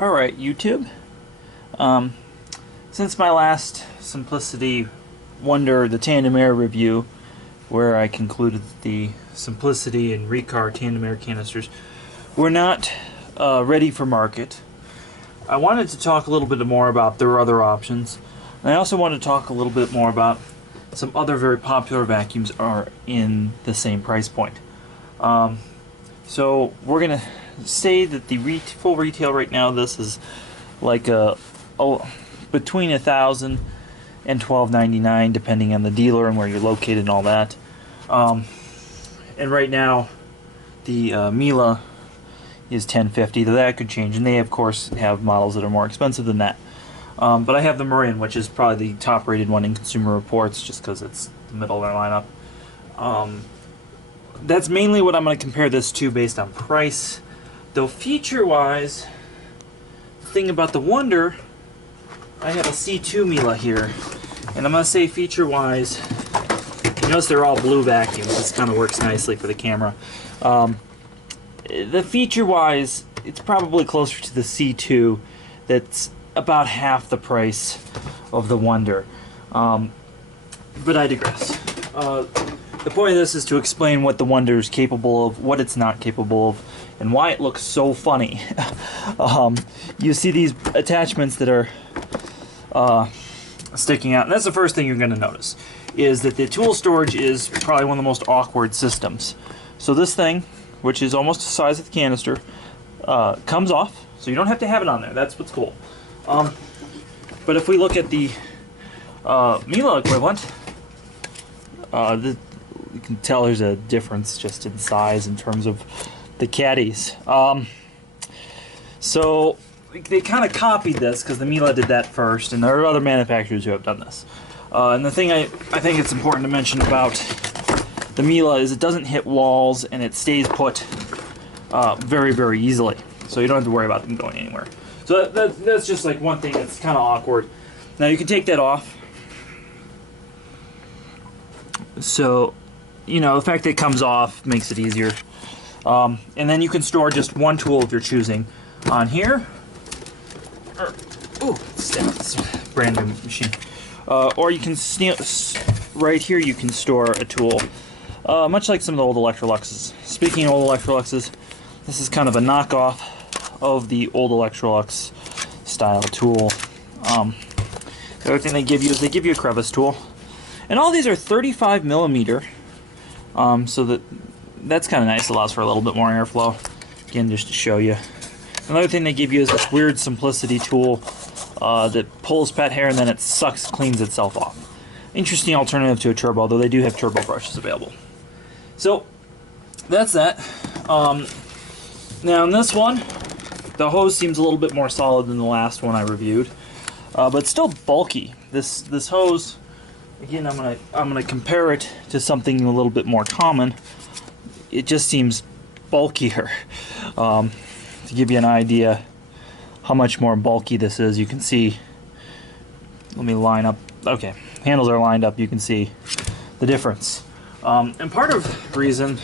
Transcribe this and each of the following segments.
Alright, YouTube. Since my last Simplicity Wonder, the Tandem Air review, where I concluded that the Simplicity and RIccar Tandem Air canisters were not ready for market, I wanted to talk a little bit more about their other options. And I also wanted to talk a little bit more about some other very popular vacuums are in the same price point. So we're going to say that the full retail right now, this is like between $1,000 and $1,299 depending on the dealer and where you're located and all that. And right now the Miele is $1,050, though that could change, and they of course have models that are more expensive than that. But I have the Marin, which is probably the top rated one in Consumer Reports just because it's the middle of their lineup. That's mainly what I'm going to compare this to based on price. Though feature-wise, the thing about the Wonder, I have a C2 Miele here, and I'm going to say feature-wise, you notice they're all blue vacuums. This kind of works nicely for the camera. The feature-wise, it's probably closer to the C2. That's about half the price of the Wonder. But I digress. The point of this is to explain what the Wonder is capable of, what it's not capable of, and why it looks so funny. You see these attachments that are sticking out, and that's the first thing you're going to notice, is that the tool storage is probably one of the most awkward systems. So this thing, which is almost the size of the canister, comes off, so you don't have to have it on there. That's what's cool. But if we look at the Miele equivalent, you can tell there's a difference just in size in terms of the caddies. So they kind of copied this because the Miele did that first, and there are other manufacturers who have done this. And the thing I think it's important to mention about the Miele is it doesn't hit walls and it stays put very, very easily. So you don't have to worry about them going anywhere. So that's just like one thing that's kind of awkward. Now you can take that off. So, you know, the fact that it comes off makes it easier. And then you can store just one tool of your choosing on here. Ooh, it's a brand new machine. Or you can, right here you can store a tool. Much like some of the old Electroluxes. Speaking of old Electroluxes, this is kind of a knockoff of the old Electrolux style tool. The other thing they give you is they give you a Crevice Tool. And all these are 35 millimeter, so that's kind of nice. Allows for a little bit more airflow. Again, just to show you. Another thing they give you is this weird Simplicity tool that pulls pet hair and then it cleans itself off. Interesting alternative to a turbo, though they do have turbo brushes available. So that's that. Now in this one, the hose seems a little bit more solid than the last one I reviewed, but still bulky. This hose, again, I'm gonna compare it to something a little bit more common. It just seems bulkier. To give you an idea how much more bulky this is, you can see. Let me line up. Okay, handles are lined up. You can see the difference. And part of the reason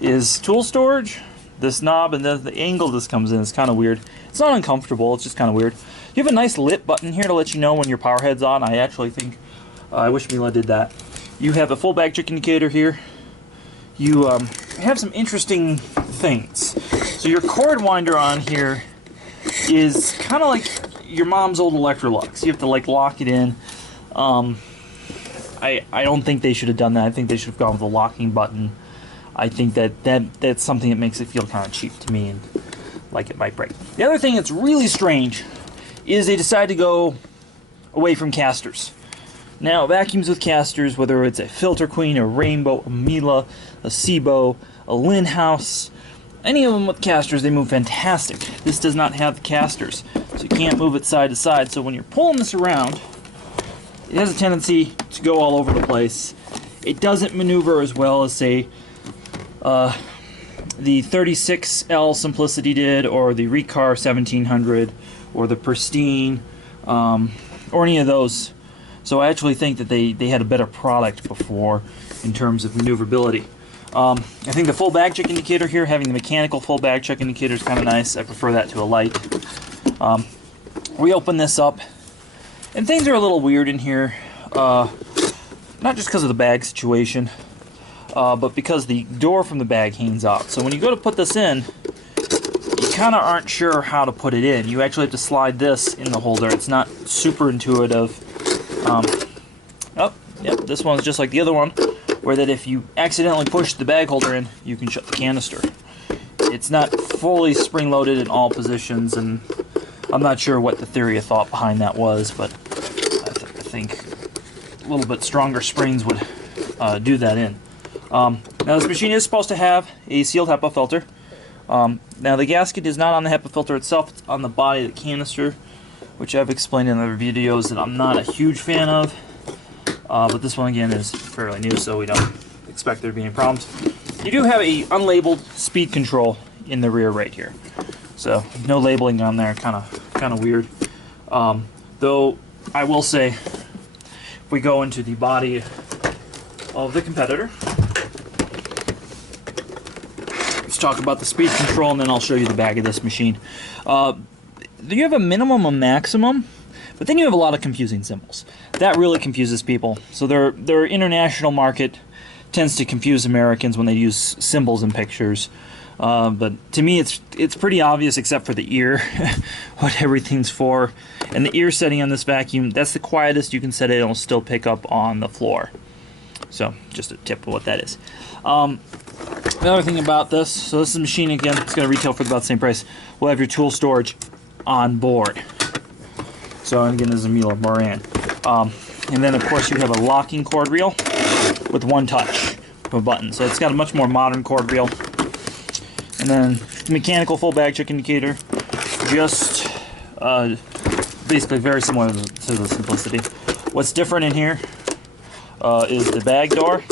is tool storage. This knob and then the angle this comes in is kind of weird. It's not uncomfortable. It's just kind of weird. You have a nice lit button here to let you know when your power head's on. I actually think I wish Miele did that. You have a full bag check indicator here. You have some interesting things. So your cord winder on here is kind of like your mom's old Electrolux. You have to like lock it in. I don't think they should have done that. I think they should have gone with a locking button. I think that's something that makes it feel kind of cheap to me and like it might break. The other thing that's really strange is they decided to go away from casters. Now, vacuums with casters, whether it's a Filter Queen, a Rainbow, a Miele, a Sebo, a Linhouse, any of them with casters, they move fantastic. This does not have the casters, so you can't move it side to side. So when you're pulling this around, it has a tendency to go all over the place. It doesn't maneuver as well as, say, the 36L Simplicity did, or the RIccar 1700, or the Pristine, or any of those. So I actually think that they had a better product before in terms of maneuverability. I think the full bag check indicator here, having the mechanical full bag check indicator is kind of nice. I prefer that to a light. We open this up, and things are a little weird in here. Not just because of the bag situation, but because the door from the bag hangs out. So when you go to put this in, you kind of aren't sure how to put it in. You actually have to slide this in the holder. It's not super intuitive. Yep, this one's just like the other one, where that if you accidentally push the bag holder in, you can shut the canister. It's not fully spring-loaded in all positions, and I'm not sure what the theory of thought behind that was, but I think a little bit stronger springs would do that in. Now this machine is supposed to have a sealed Hepa filter. Now the gasket is not on the Hepa filter itself, it's on the body of the canister, which I've explained in other videos that I'm not a huge fan of. But this one again is fairly new, so we don't expect there to be any problems. You do have a unlabeled speed control in the rear right here, so no labeling on there, kind of weird. Though I will say, if we go into the body of the competitor, let's talk about the speed control, and then I'll show you the bag of this machine. You have a minimum and maximum, but then you have a lot of confusing symbols. That really confuses people. So their international market tends to confuse Americans when they use symbols in pictures. But to me, it's pretty obvious, except for the ear, what everything's for. And the ear setting on this vacuum, that's the quietest you can set it. It'll still pick up on the floor. So just a tip of what that is. Another thing about this, so this is a machine, again, it's going to retail for about the same price. We'll have your tool storage on board. So again, this is a Miele Moran. And then of course you have a locking cord reel with one touch of a button. So it's got a much more modern cord reel. And then mechanical full bag check indicator, just basically very similar to the Simplicity. What's different in here is the bag door.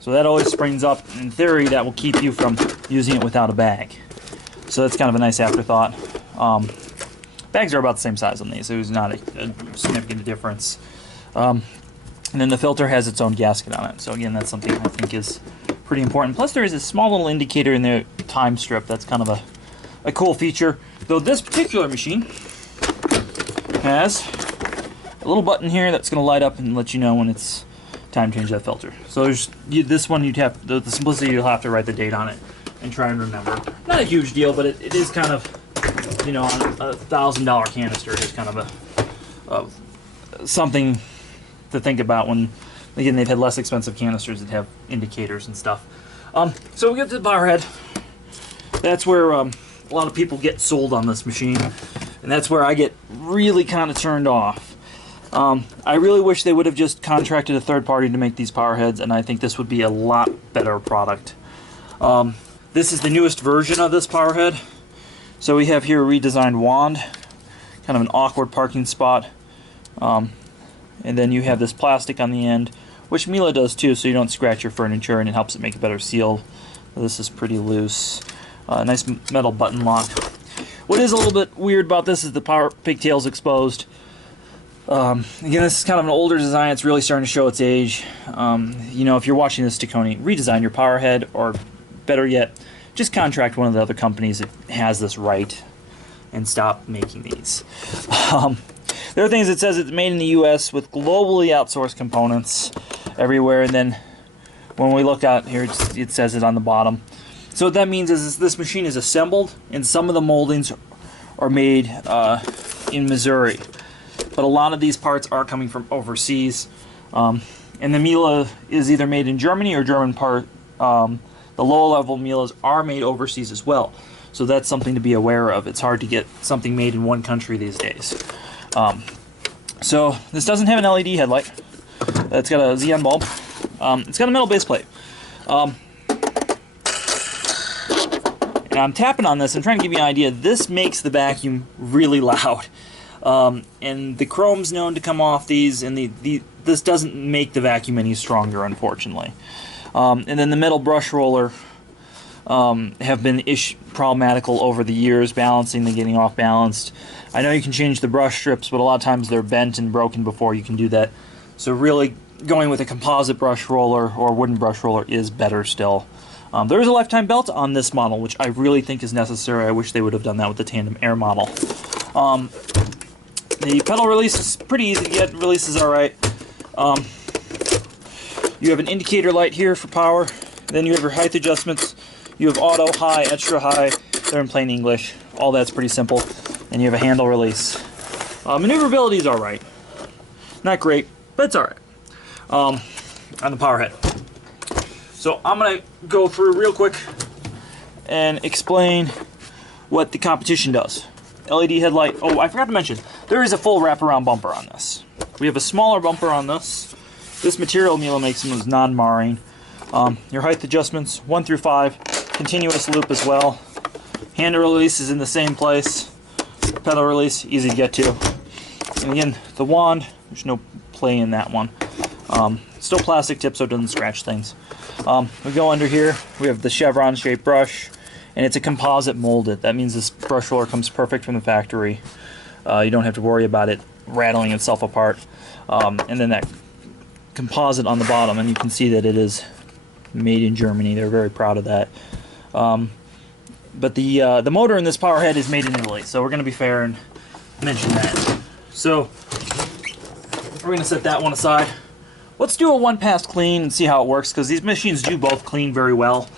So that always springs up. In theory, that will keep you from using it without a bag. So that's kind of a nice afterthought. Bags are about the same size on these, so there's not a significant difference. And then the filter has its own gasket on it. So again, that's something I think is pretty important. Plus there is a small little indicator in the time strip. That's kind of a cool feature. Though this particular machine has a little button here that's going to light up and let you know when it's time to change that filter. So there's this one, you'd have the Simplicity, you'll have to write the date on it and try and remember. Not a huge deal, but it is kind of, you know, on a $1,000 canister, it's kind of something to think about when, again, they've had less expensive canisters that have indicators and stuff. So we get to the power head. That's where a lot of people get sold on this machine, and that's where I get really kind of turned off. I really wish they would have just contracted a third party to make these power heads, and I think this would be a lot better product. This is the newest version of this power head. So we have here a redesigned wand, kind of an awkward parking spot, and then you have this plastic on the end, which Miele does too, so you don't scratch your furniture, and it helps it make a better seal. This is pretty loose. Nice metal button lock. What is a little bit weird about this is the power pigtail's exposed. Again, this is kind of an older design. It's really starting to show its age. You know, if you're watching this Tacony, redesign your power head, or better yet, just contract one of the other companies that has this right and stop making these. The other thing is it says it's made in the US with globally outsourced components everywhere, and then when we look out here, it says it on the bottom. So what that means is this machine is assembled, and some of the moldings are made in Missouri. But a lot of these parts are coming from overseas. And the Miele is either made in Germany or German part. The lower-level Mieles are made overseas as well, so that's something to be aware of. It's hard to get something made in one country these days. So this doesn't have an LED headlight. It's got a xenon bulb. It's got a metal base plate. And I'm tapping on this and trying to give you an idea. This makes the vacuum really loud. And the chrome's known to come off these, and this doesn't make the vacuum any stronger, unfortunately. And then the metal brush roller have been problematical over the years, balancing and getting off balanced. I know you can change the brush strips, but a lot of times they're bent and broken before you can do that. So really going with a composite brush roller or wooden brush roller is better still. There is a lifetime belt on this model, which I really think is necessary. I wish they would have done that with the Tandem Air model. The pedal release is pretty easy to get. Release is alright. You have an indicator light here for power. Then you have your height adjustments. You have auto, high, extra high. They're in plain English. All that's pretty simple. And you have a handle release. Maneuverability is alright. Not great, but it's alright. On the power head. So I'm going to go through real quick and explain what the competition does. LED headlight. Oh, I forgot to mention, there is a full wraparound bumper on this. We have a smaller bumper on this. This material Miele makes them is non-marring. Your height adjustments, 1 through 5. Continuous loop as well. Handle release is in the same place. Pedal release, easy to get to. And again, the wand, there's no play in that one. Still plastic tip so it doesn't scratch things. We go under here, we have the chevron shaped brush, and it's a composite molded. That means this brush roller comes perfect from the factory. You don't have to worry about it rattling itself apart. And then that composite on the bottom, and you can see that it is made in Germany. They're very proud of that. But the motor in this power head is made in Italy, so we're going to be fair and mention that. So we're going to set that one aside. Let's do a one-pass clean and see how it works, because these machines do both clean very well.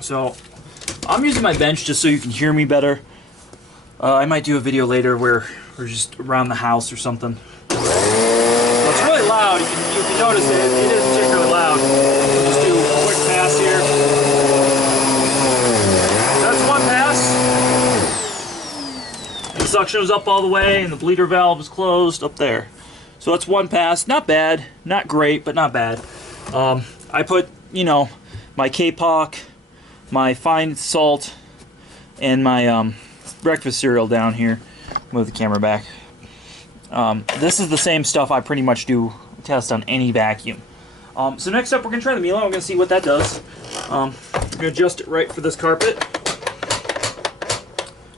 So I'm using my bench just so you can hear me better. I might do a video later where we're just around the house or something. So it's really loud. You can notice that it is particularly loud. We'll just do a quick pass here. That's one pass. The suction is up all the way, and the bleeder valve is closed up there. So that's one pass. Not bad. Not great, but not bad. I put, you know, my K-Pock, my fine salt, and my breakfast cereal down here. Move the camera back. This is the same stuff I pretty much do test on any vacuum. So next up, we're going to try the Miele. We're going to see what that does. I'm going to adjust it right for this carpet.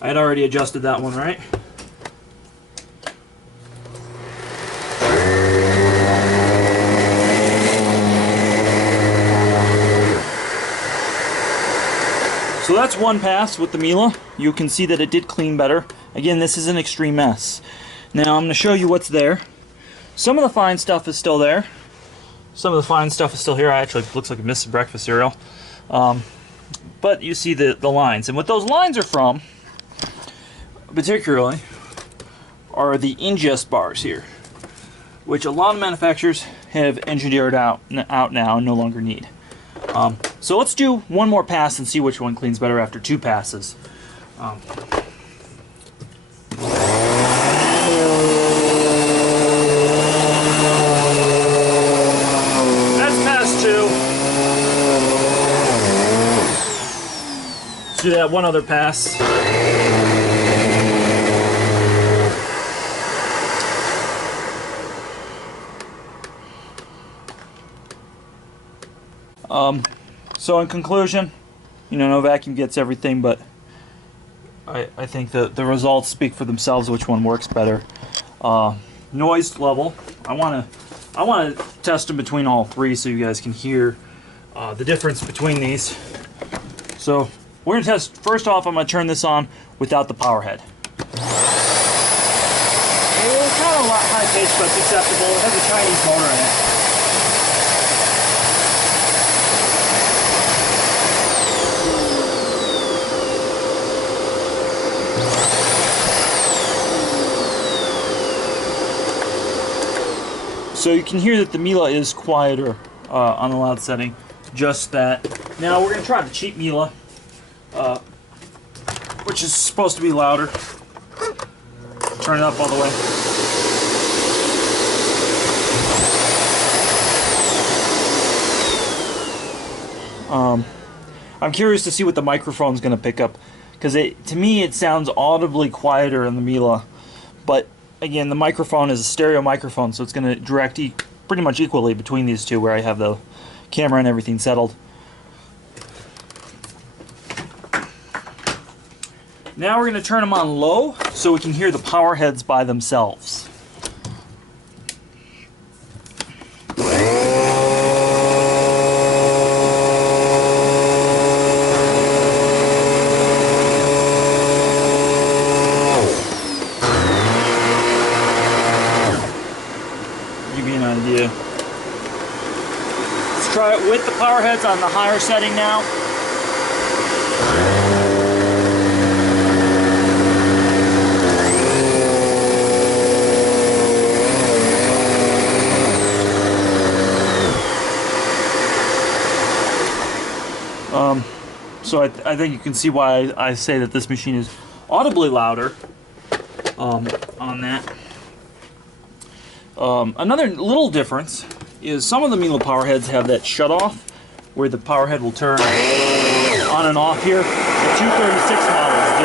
I had already adjusted that one right. So that's one pass with the Miele. You can see that it did clean better. Again, this is an extreme mess. Now I'm going to show you what's there. Some of the fine stuff is still there. Some of the fine stuff is still here. Actually, it looks like I missed some breakfast cereal. But you see the lines. And what those lines are from, particularly, are the ingest bars here, which a lot of manufacturers have engineered out now and no longer need. So let's do one more pass and see which one cleans better after two passes. That's pass 2. Let's do that one other pass. So in conclusion, you know, no vacuum gets everything, but I think that the results speak for themselves, which one works better. Noise level, I want to test them between all three so you guys can hear the difference between these. So we're going to test, first off, I'm going to turn this on without the power head. It's kind of a lot high pitch, but it's acceptable. It has a Chinese motor in it. So you can hear that the Miele is quieter on the loud setting. Just that. Now we're going to try the cheap Miele, which is supposed to be louder. Turn it up all the way. I'm curious to see what the microphone's going to pick up, because to me it sounds audibly quieter in the Miele, but again, the microphone is a stereo microphone, so it's going to direct pretty much equally between these two, where I have the camera and everything settled. Now we're going to turn them on low so we can hear the power heads by themselves. try it with the power heads on the higher setting now. So I think you can see why I say that this machine is audibly louder on that. Another little difference is some of the Miele power heads have that shut off where the power head will turn on and off here. The 236 models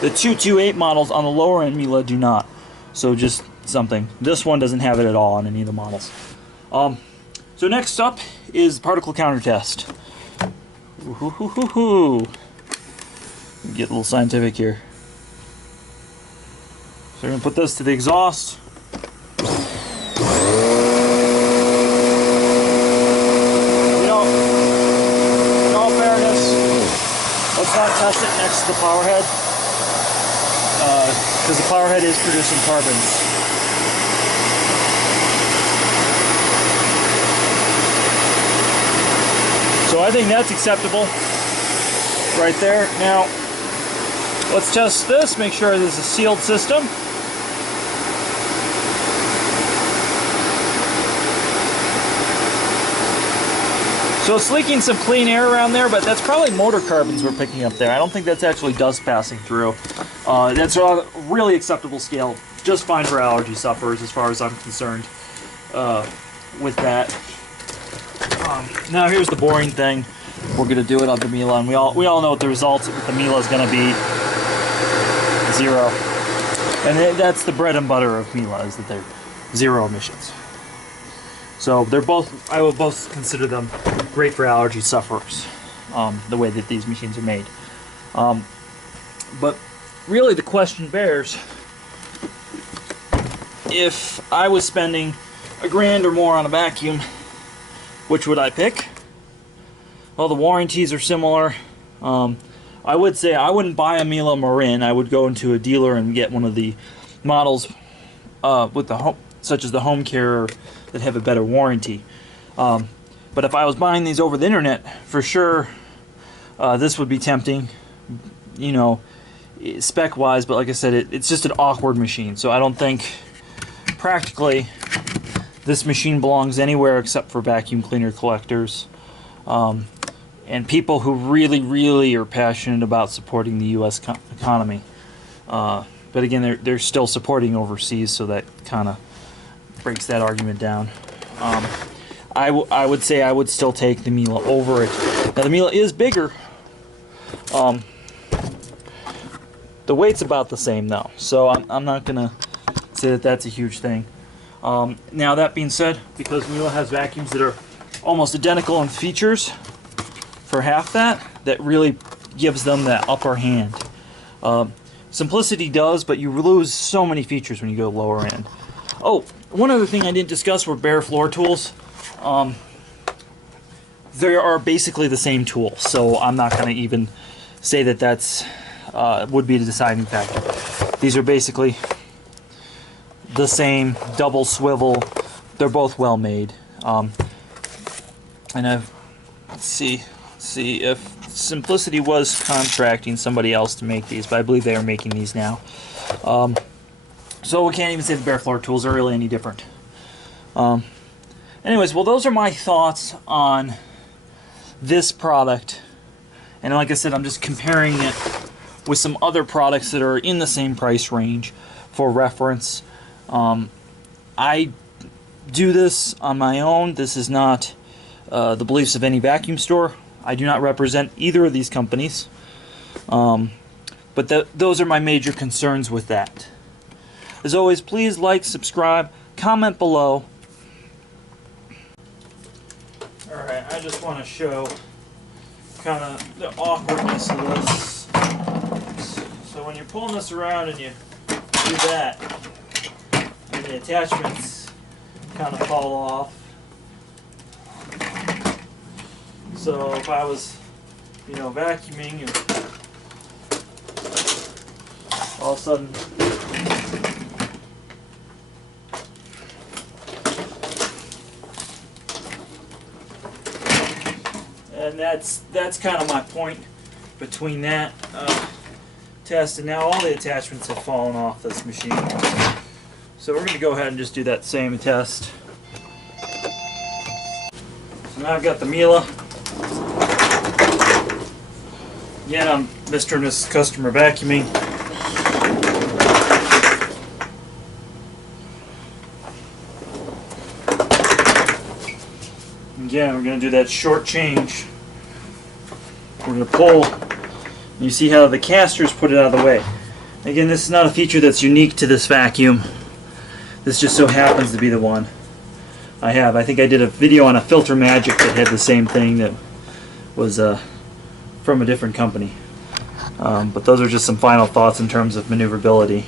do. The 228 models on the lower end Miele do not. So just something. This one doesn't have it at all on any of the models. So next up is particle counter test. Get a little scientific here. So we're going to put this to the exhaust. In all fairness, let's not test it next to the power head, because the power head is producing carbons. So I think that's acceptable right there. Now, let's test this, make sure this is a sealed system. So it's leaking some clean air around there, but that's probably motor carbons we're picking up there. I don't think that's actually dust passing through. That's a really acceptable scale, just fine for allergy sufferers as far as I'm concerned with that. Now here's the boring thing. We're going to do it on the Miele, and we all know what the results with the Miele is going to be. 0. And that's the bread and butter of Miele, is that they're 0 emissions. So they're both, I would both consider them great for allergy sufferers, the way that these machines are made. But really the question bears, if I was spending $1,000 or more on a vacuum, which would I pick? Well, the warranties are similar. I would say I wouldn't buy a Miele Marin. I would go into a dealer and get one of the models with the home, such as the home care, that have a better warranty. But if I was buying these over the internet, for sure, this would be tempting, you know, spec-wise. But like I said, it's just an awkward machine. So I don't think practically this machine belongs anywhere except for vacuum cleaner collectors. And people who really, really are passionate about supporting the U.S. economy. But again, they're still supporting overseas, so that kind of breaks that argument down. I would say I would still take the Miele over it. Now the Miele is bigger. The weight's about the same though, so I'm not gonna say that that's a huge thing. Now that being said, because Miele has vacuums that are almost identical in features for half that really gives them that upper hand. Simplicity does, but you lose so many features when you go lower end. Oh, one other thing I didn't discuss were bare floor tools. They are basically the same tool, so I'm not going to even say that that's would be the deciding factor. These are basically the same, double swivel. They're both well made. And let's see if Simplicity was contracting somebody else to make these, but I believe they are making these now. So we can't even say the bare floor tools are really any different. Anyways, well, those are my thoughts on this product. And like I said, I'm just comparing it with some other products that are in the same price range for reference. I do this on my own. This is not the beliefs of any vacuum store. I do not represent either of these companies. But those are my major concerns with that. As always, please like, subscribe, comment below. Alright, I just want to show kind of the awkwardness of this. So when you're pulling this around and you do that, and the attachments kind of fall off. So if I was, vacuuming and all of a sudden And that's kind of my point between that test and now all the attachments have fallen off this machine. So we're going to go ahead and just do that same test. So now I've got the Miele. Again, I'm Mr. and Mrs. Customer vacuuming. Again, we're going to do that short change. We're going to pull. You see how the casters put it out of the way. Again, this is not a feature that's unique to this vacuum. This just so happens to be the one I have. I think I did a video on a Filter Magic that had the same thing that was from a different company. But those are just some final thoughts in terms of maneuverability.